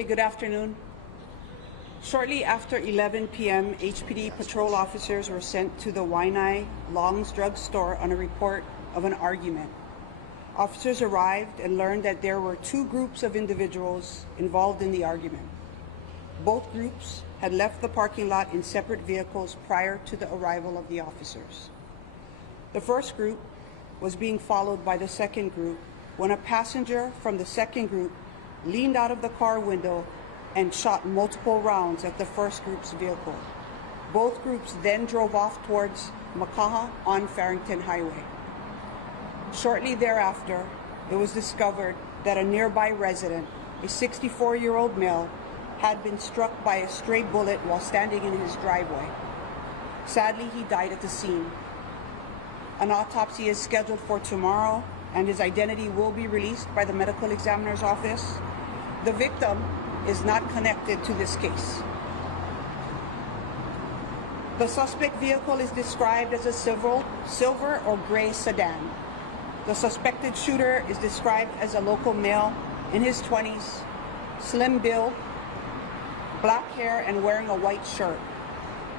Okay, good afternoon. Shortly after 11 p.m., HPD patrol officers were sent to the Waianae Long's Drug Store on a report of an argument. Officers arrived and learned that there were two groups of individuals involved in the argument. Both groups had left the parking lot in separate vehicles prior to the arrival of the officers. The first group was being followed by the second group when a passenger from the second group leaned out of the car window and shot multiple rounds at the first group's vehicle. Both groups then drove off towards Makaha on Farrington Highway. Shortly thereafter, it was discovered that a nearby resident, a 64-year-old male, had been struck by a stray bullet while standing in his driveway. Sadly, he died at the scene. An autopsy is scheduled for tomorrow, and his identity will be released by the medical examiner's office. The victim is not connected to this case. The suspect vehicle is described as a silver or gray sedan. The suspected shooter is described as a local male in his 20s, slim build, black hair, and wearing a white shirt.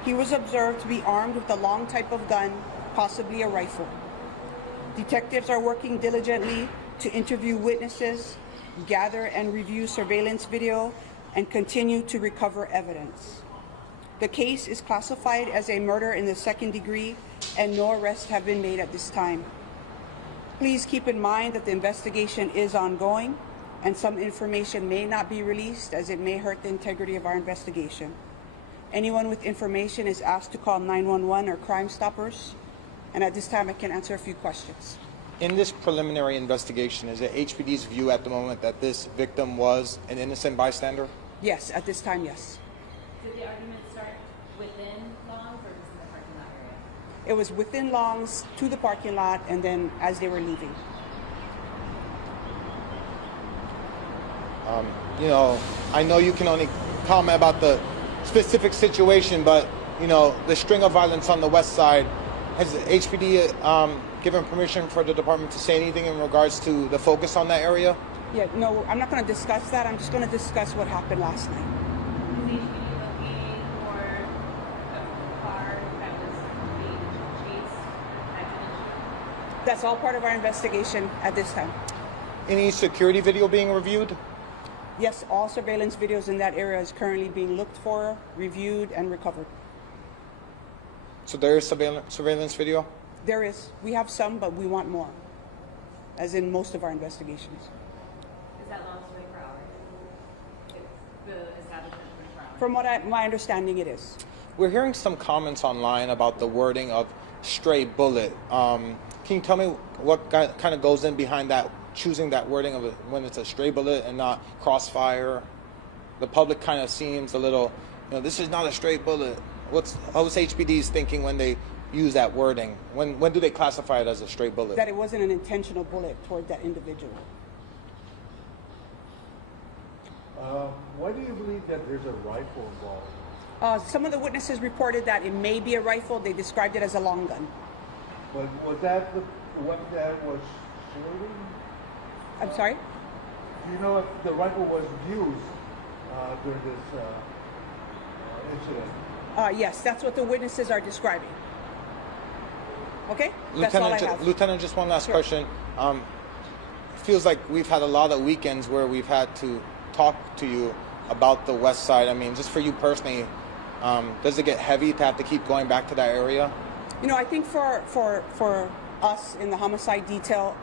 He was observed to be armed with a long type of gun, possibly a rifle. Detectives are working diligently to interview witnesses, gather and review surveillance video, and continue to recover evidence. The case is classified as a murder in the second degree, and no arrests have been made at this time. Please keep in mind that the investigation is ongoing, and some information may not be released as it may hurt the integrity of our investigation. Anyone with information is asked to call 911 or Crime Stoppers, and at this time I can answer a few questions. In this preliminary investigation, is it HPD's view at the moment that this victim was an innocent bystander? Yes, at this time, yes. Did the argument start within Long's or just in the parking lot area? It was within Long's to the parking lot and then as they were leaving. I know you can only comment about the specific situation, but, the string of violence on the west side, has HPD given permission for the department to say anything in regards to the focus on that area? Yeah, no, I'm not going to discuss that. I'm just going to discuss what happened last night. Is HPD looking for a car that was being chased at an issue? That's all part of our investigation at this time. Any security video being reviewed? Yes, all surveillance videos in that area is currently being looked for, reviewed, and recovered. So there is surveillance video? There is. We have some, but we want more, as in most of our investigations. Is that Long's 24 hours? It's the establishment 24 hours? From what my understanding, it is. We're hearing some comments online about the wording of stray bullet. Can you tell me what kind of goes in behind that, choosing that wording of it when it's a stray bullet and not crossfire? The public kind of seems a little, this is not a stray bullet. What's HPD's thinking when they use that wording? When do they classify it as a stray bullet? That it wasn't an intentional bullet toward that individual. Why do you believe that there's a rifle involved? Some of the witnesses reported that it may be a rifle. They described it as a long gun. But was that the one that was shooting? I'm sorry? Do you know if the rifle was used during this incident? Yes, that's what the witnesses are describing. Okay? That's all I have. Lieutenant, just one last question. Feels like we've had a lot of weekends where we've had to talk to you about the west side. I mean, just for you personally, does it get heavy to have to keep going back to that area? I think for us in the homicide detail,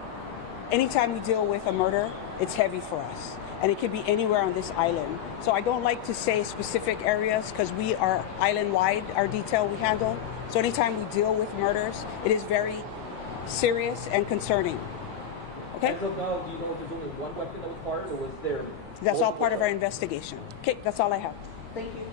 anytime we deal with a murder, it's heavy for us. And it could be anywhere on this island. So I don't like to say specific areas because we are island-wide, our detail we handle. So anytime we deal with murders, it is very serious and concerning. Okay? As of now, do you know if there's only one weapon that was fired or was there? That's all part of our investigation. Okay, that's all I have. Thank you.